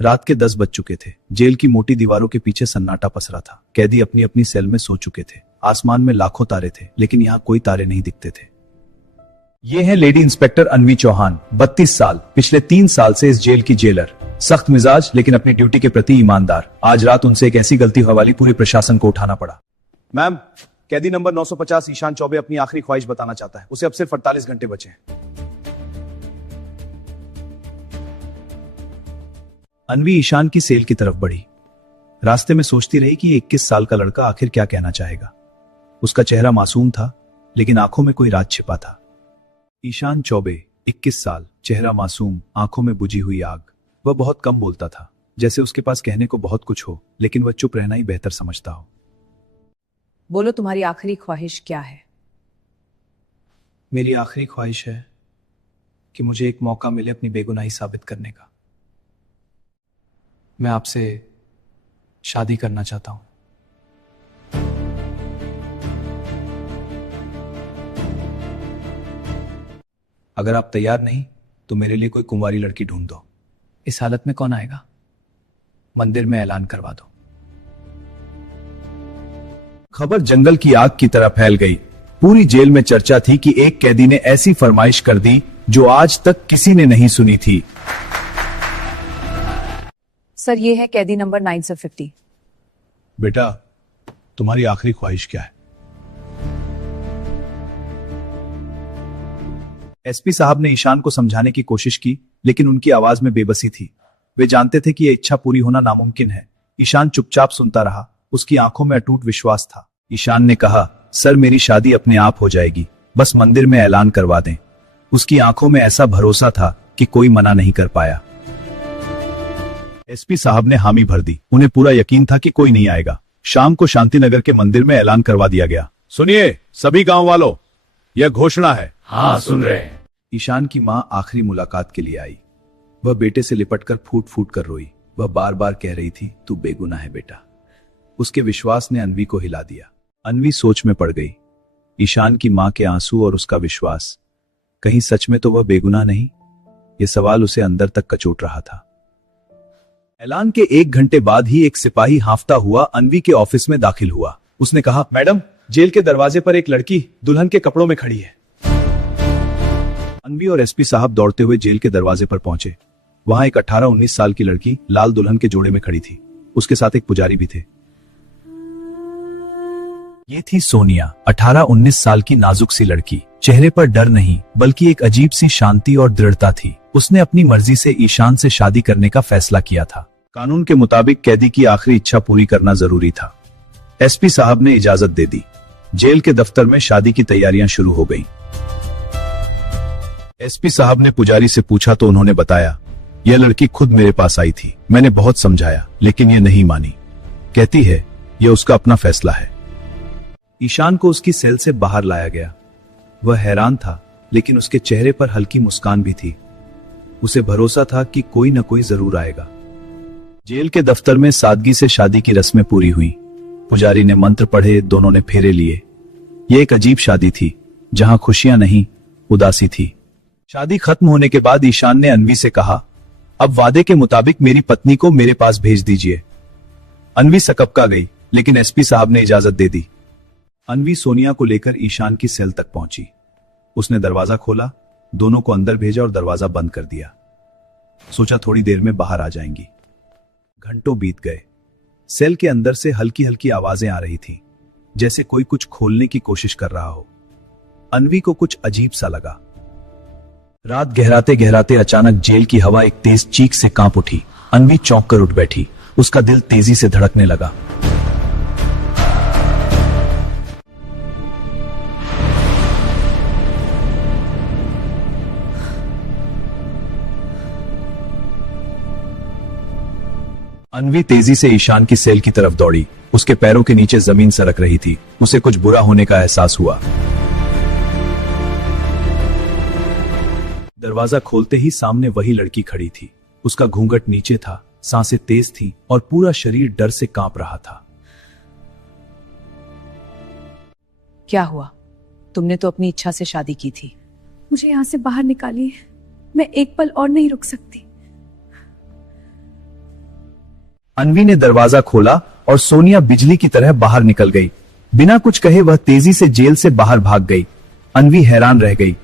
रात के 10 बज चुके थे। जेल की मोटी दीवारों के पीछे सन्नाटा पसरा था। कैदी अपनी अपनी सेल में सो चुके थे। आसमान में लाखों तारे थे, लेकिन यहाँ कोई तारे नहीं दिखते थे। ये है लेडी इंस्पेक्टर अन्वी चौहान, 32 साल, पिछले 3 साल से इस जेल की जेलर। सख्त मिजाज लेकिन अपनी ड्यूटी के प्रति ईमानदार। आज रात उनसे एक ऐसी गलती हवाली पूरे प्रशासन को उठाना पड़ा। मैम, कैदी नंबर 950 ईशान चौबे अपनी आखिरी ख्वाहिश बताना चाहता है। उसे अब सिर्फ 48 घंटे बचे हैं। अन्वी ईशान की सेल की तरफ बढ़ी। रास्ते में सोचती रही कि 21 साल का लड़का आखिर क्या कहना चाहेगा। उसका चेहरा मासूम था, लेकिन आंखों में कोई राज छिपा था। ईशान चौबे, 21 साल, चेहरा मासूम, आंखों में बुझी हुई आग। वह बहुत कम बोलता था, जैसे उसके पास कहने को बहुत कुछ हो, लेकिन वह चुप रहना ही बेहतर समझता हो। बोलो, तुम्हारी आखिरी ख्वाहिश क्या है? मेरी आखिरी ख्वाहिश है कि मुझे एक मौका मिले अपनी बेगुनाही साबित करने का। मैं आपसे शादी करना चाहता हूं। अगर आप तैयार नहीं तो मेरे लिए कोई कुंवारी लड़की ढूंढ दो। इस हालत में कौन आएगा? मंदिर में ऐलान करवा दो। खबर जंगल की आग की तरह फैल गई। पूरी जेल में चर्चा थी कि एक कैदी ने ऐसी फरमाइश कर दी जो आज तक किसी ने नहीं सुनी थी। सर, ये है कैदी नंबर 950। बेटा, तुम्हारी आखिरी ख्वाहिश क्या है? एसपी साहब ने ईशान को समझाने की कोशिश की, लेकिन उनकी आवाज में बेबसी थी। वे जानते थे कि यह इच्छा पूरी होना नामुमकिन है। ईशान चुपचाप सुनता रहा। उसकी आंखों में अटूट विश्वास था। ईशान ने कहा, सर, मेरी शादी अपने आप हो जाएगी, बस मंदिर में ऐलान करवा दें। उसकी आंखों में ऐसा भरोसा था कि कोई मना नहीं कर पाया। एसपी साहब ने हामी भर दी। उन्हें पूरा यकीन था कि कोई नहीं आएगा। शाम को शांतिनगर के मंदिर में ऐलान करवा दिया गया। सुनिए सभी गांव वालों, यह घोषणा है। हाँ, सुन रहे हैं। ईशान की मां आखिरी मुलाकात के लिए आई। वह बेटे से लिपटकर फूट फूट कर रोई। वह बार बार कह रही थी, तू बेगुनाह है बेटा। उसके विश्वास ने अन्वी को हिला दिया। अन्वी सोच में पड़ गई। ईशान की मां के आंसू और उसका विश्वास, कहीं सच में तो वह बेगुनाह नहीं? यह सवाल उसे अंदर तक कचोट रहा था। ऐलान के 1 घंटे बाद ही एक सिपाही हांफता हुआ अन्वी के ऑफिस में दाखिल हुआ। उसने कहा, मैडम, जेल के दरवाजे पर एक लड़की दुल्हन के कपड़ों में खड़ी है। अन्वी और एसपी साहब दौड़ते हुए जेल के दरवाजे पर पहुंचे। वहां एक 18-19 साल की लड़की लाल दुल्हन के जोड़े में खड़ी थी। उसके साथ एक पुजारी भी थे। ये थी सोनिया, 18-19 साल की नाजुक सी लड़की। चेहरे पर डर नहीं, बल्कि एक अजीब सी शांति और दृढ़ता थी। उसने अपनी मर्जी से ईशान से शादी करने का फैसला किया था। कानून के मुताबिक कैदी की आखिरी इच्छा पूरी करना जरूरी था। एसपी साहब ने इजाजत दे दी। जेल के दफ्तर में शादी की तैयारियां शुरू हो गईं। एसपी साहब ने पुजारी से पूछा तो उन्होंने बताया, यह लड़की खुद मेरे पास आई थी। मैंने बहुत समझाया, लेकिन यह नहीं मानी। कहती है यह उसका अपना फैसला है। ईशान को उसकी सेल से बाहर लाया गया। वह हैरान था, लेकिन उसके चेहरे पर हल्की मुस्कान भी थी। उसे भरोसा था कि कोई न कोई जरूर आएगा। जेल के दफ्तर में सादगी से शादी की रस्में पूरी हुई। पुजारी ने मंत्र पढ़े, दोनों ने फेरे लिए। यह एक अजीब शादी थी, जहां खुशियां नहीं, उदासी थी। शादी खत्म होने के बाद ईशान ने अन्वी से कहा, अब वादे के मुताबिक मेरी पत्नी को मेरे पास भेज दीजिए। अन्वी सकपका गई, लेकिन एसपी साहब ने इजाजत दे दी। अन्वी सोनिया को लेकर ईशान की सेल तक पहुंची। उसने दरवाजा खोला, दोनों को अंदर भेजा और दरवाजा बंद कर दिया। सोचा थोड़ी देर में बाहर आ जाएंगी। घंटों बीत गए। सेल के अंदर से हल्की हल्की आवाजें आ रही थी, जैसे कोई कुछ खोलने की कोशिश कर रहा हो। अन्वी को कुछ अजीब सा लगा। रात गहराते गहराते अचानक जेल की हवा एक तेज चीख से कांप उठी। अन्वी चौंक कर उठ बैठी। उसका दिल तेजी से धड़कने लगा। अन्वी तेजी से ईशान की सेल की तरफ दौड़ी। उसके पैरों के नीचे जमीन सरक रही थी। उसे कुछ बुरा होने का एहसास हुआ। दरवाजा खोलते ही सामने वही लड़की खड़ी थी। उसका घूंघट नीचे था, सांसें तेज थीं और पूरा शरीर डर से कांप रहा था। क्या हुआ? तुमने तो अपनी इच्छा से शादी की थी। मुझे यहाँ से बाहर निकालिए, मैं एक पल और नहीं रुक सकती। अन्वी ने दरवाजा खोला और सोनिया बिजली की तरह बाहर निकल गई। बिना कुछ कहे वह तेजी से जेल से बाहर भाग गई। अन्वी हैरान रह गई।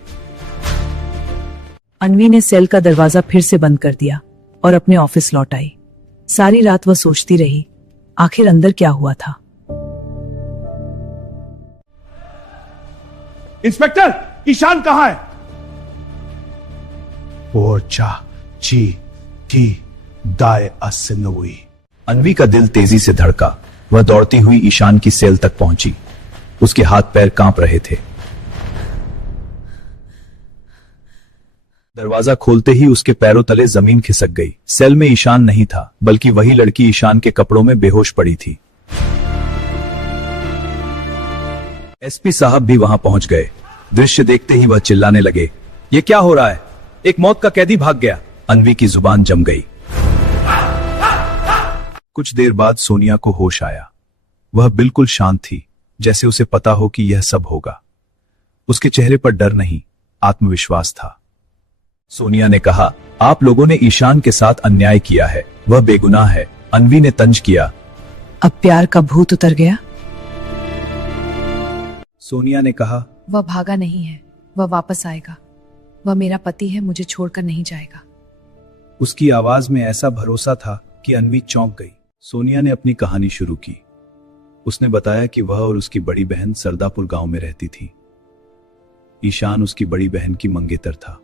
अन्वी ने सेल का दरवाजा फिर से बंद कर दिया और अपने ऑफिस लौट आई। सारी रात वह सोचती रही, आखिर अंदर क्या हुआ था। इंस्पेक्टर, ईशान कहाँ है? अन्वी का दिल तेजी से धड़का। वह दौड़ती हुई ईशान की सेल तक पहुंची। उसके हाथ पैर कांप रहे थे। दरवाजा खोलते ही उसके पैरों तले जमीन खिसक गई। सेल में ईशान नहीं था, बल्कि वही लड़की ईशान के कपड़ों में बेहोश पड़ी थी। एसपी साहब भी वहां पहुंच गए। दृश्य देखते ही वह चिल्लाने लगे, ये क्या हो रहा है? एक मौत का कैदी भाग गया। अन्वी की जुबान जम गई। कुछ देर बाद सोनिया को होश आया। वह बिल्कुल शांत थी, जैसे उसे पता हो कि यह सब होगा। उसके चेहरे पर डर नहीं, आत्मविश्वास था। सोनिया ने कहा, आप लोगों ने ईशान के साथ अन्याय किया है, वह बेगुनाह है। अन्वी ने तंज किया। अब प्यार का भूत उतर गया? सोनिया ने कहा, वह भागा नहीं है, वह वापस आएगा। वह मेरा पति है, मुझे छोड़कर नहीं जाएगा। उसकी आवाज में ऐसा भरोसा था कि अन्वी चौंक गई। सोनिया ने अपनी कहानी शुरू की। उसने बताया कि वह और उसकी बड़ी बहन सरदापुर गांव में रहती थी। ईशान उसकी बड़ी बहन की मंगेतर था।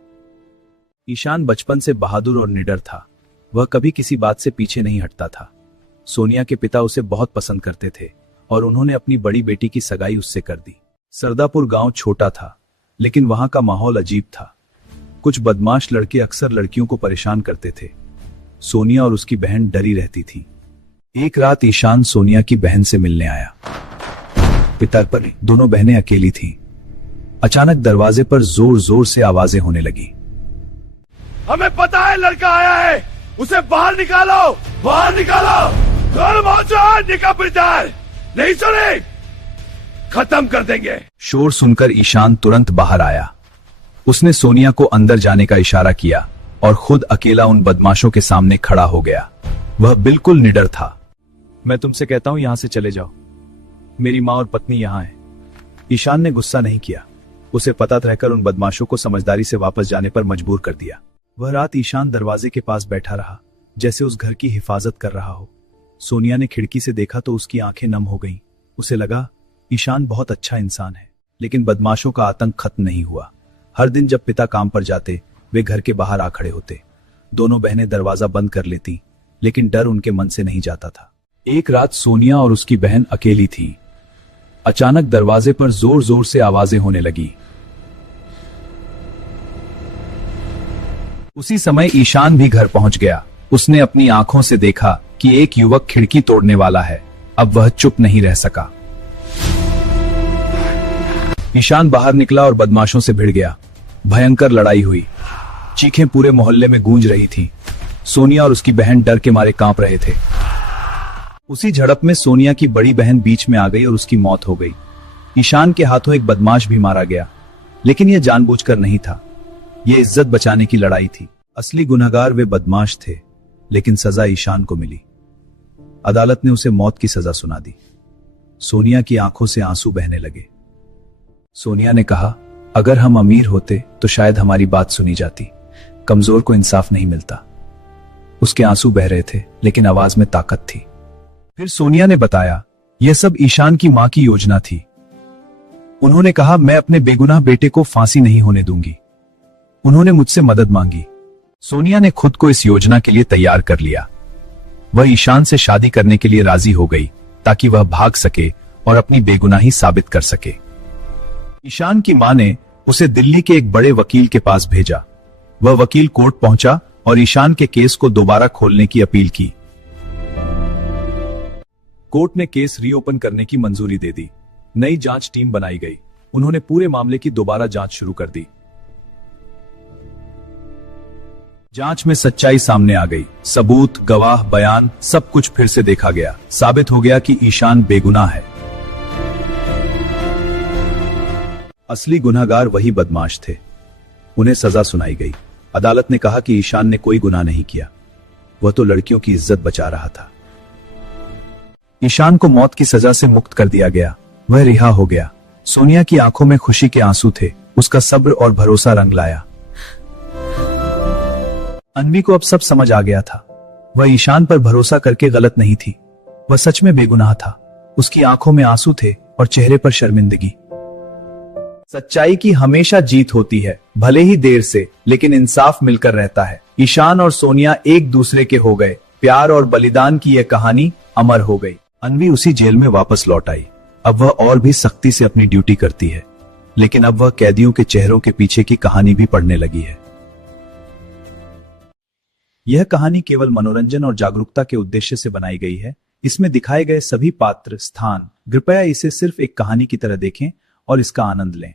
ईशान बचपन से बहादुर और निडर था। वह कभी किसी बात से पीछे नहीं हटता था। सोनिया के पिता उसे बहुत पसंद करते थे और उन्होंने अपनी बड़ी बेटी की सगाई उससे कर दी। सरदापुर गांव छोटा था, लेकिन वहां का माहौल अजीब था। कुछ बदमाश लड़के अक्सर लड़कियों को परेशान करते थे। सोनिया और उसकी बहन डरी रहती थी। एक रात ईशान सोनिया की बहन से मिलने आया। पिता पर दोनों बहनें अकेली थीं। अचानक दरवाजे पर जोर जोर से आवाजें होने लगी। हमें पता है लड़का आया है, उसे बाहर निकालो, बाहर निकालो। निकाल, नहीं सुने, खत्म कर देंगे। शोर सुनकर ईशान तुरंत बाहर आया। उसने सोनिया को अंदर जाने का इशारा किया और खुद अकेला उन बदमाशों के सामने खड़ा हो गया। वह बिल्कुल निडर था। मैं तुमसे कहता हूं, यहां से चले जाओ। मेरी मां और पत्नी यहां है। ईशान ने गुस्सा नहीं किया। उसे पता रहकर उन बदमाशों को समझदारी से वापस जाने पर मजबूर कर दिया। वह रात ईशान दरवाजे के पास बैठा रहा, जैसे उस घर की हिफाजत कर रहा हो। सोनिया ने खिड़की से देखा तो उसकी आंखें नम हो गईं। उसे लगा ईशान बहुत अच्छा इंसान है। लेकिन बदमाशों का आतंक खत्म नहीं हुआ। हर दिन जब पिता काम पर जाते, वे घर के बाहर आ खड़े होते। दोनों बहनें दरवाजा बंद कर लेती, लेकिन डर उनके मन से नहीं जाता था। एक रात सोनिया और उसकी बहन अकेली थी। अचानक दरवाजे पर जोर जोर से आवाजें होने लगी। उसी समय ईशान भी घर पहुंच गया। उसने अपनी आंखों से देखा कि एक युवक खिड़की तोड़ने वाला है। अब वह चुप नहीं रह सका। ईशान बाहर निकला और बदमाशों से भिड़ गया। भयंकर लड़ाई हुई। चीखें पूरे मोहल्ले में गूंज रही थीं। सोनिया और उसकी बहन डर के मारे कांप रहे थे। उसी झड़प में सोनिया की बड़ी बहन बीच में आ गई और उसकी मौत हो गई। ईशान के हाथों एक बदमाश भी मारा गया, लेकिन यह जानबूझकर नहीं था। यह इज्जत बचाने की लड़ाई थी। असली गुनहगार वे बदमाश थे, लेकिन सजा ईशान को मिली। अदालत ने उसे मौत की सजा सुना दी। सोनिया की आंखों से आंसू बहने लगे। सोनिया ने कहा, अगर हम अमीर होते तो शायद हमारी बात सुनी जाती। कमजोर को इंसाफ नहीं मिलता। उसके आंसू बह रहे थे, लेकिन आवाज में ताकत थी। फिर सोनिया ने बताया, यह सब ईशान की मां की योजना थी। उन्होंने कहा, मैं अपने बेगुनाह बेटे को फांसी नहीं होने दूंगी। उन्होंने मुझसे मदद मांगी। सोनिया ने खुद को इस योजना के लिए तैयार कर लिया। वह ईशान से शादी करने के लिए राजी हो गई, ताकि वह भाग सके और अपनी बेगुनाही साबित कर सके। ईशान की मां ने उसे दिल्ली के एक बड़े वकील के पास भेजा। वह वकील कोर्ट पहुंचा और ईशान के केस को दोबारा खोलने की अपील की। कोर्ट ने केस रीओपन करने की मंजूरी दे दी। नई जांच टीम बनाई गई। उन्होंने पूरे मामले की दोबारा जांच शुरू कर दी। जांच में सच्चाई सामने आ गई। सबूत, गवाह, बयान, सब कुछ फिर से देखा गया। साबित हो गया कि ईशान बेगुनाह है। असली गुनहगार वही बदमाश थे। उन्हें सजा सुनाई गई। अदालत ने कहा कि ईशान ने कोई गुनाह नहीं किया। वह तो लड़कियों की इज्जत बचा रहा था। ईशान को मौत की सजा से मुक्त कर दिया गया, वह रिहा हो गया। सोनिया की आंखों में खुशी के आंसू थे, उसका सब्र और भरोसा रंग लाया। अन्वी को अब सब समझ आ गया था। वह ईशान पर भरोसा करके गलत नहीं थी, वह सच में बेगुनाह था। उसकी आंखों में आंसू थे और चेहरे पर शर्मिंदगी। सच्चाई की हमेशा जीत होती है, भले ही देर से, लेकिन इंसाफ मिलकर रहता है। ईशान और सोनिया एक दूसरे के हो गए। प्यार और बलिदान की यह कहानी अमर हो गई। अन्वी उसी जेल में वापस लौट आई। अब वह और भी सख्ती से अपनी ड्यूटी करती है, लेकिन अब वह कैदियों के चेहरों के पीछे की कहानी भी पढ़ने लगी है। यह कहानी केवल मनोरंजन और जागरूकता के उद्देश्य से बनाई गई है। इसमें दिखाए गए सभी पात्र, स्थान, कृपया इसे सिर्फ एक कहानी की तरह देखें और इसका आनंद लें।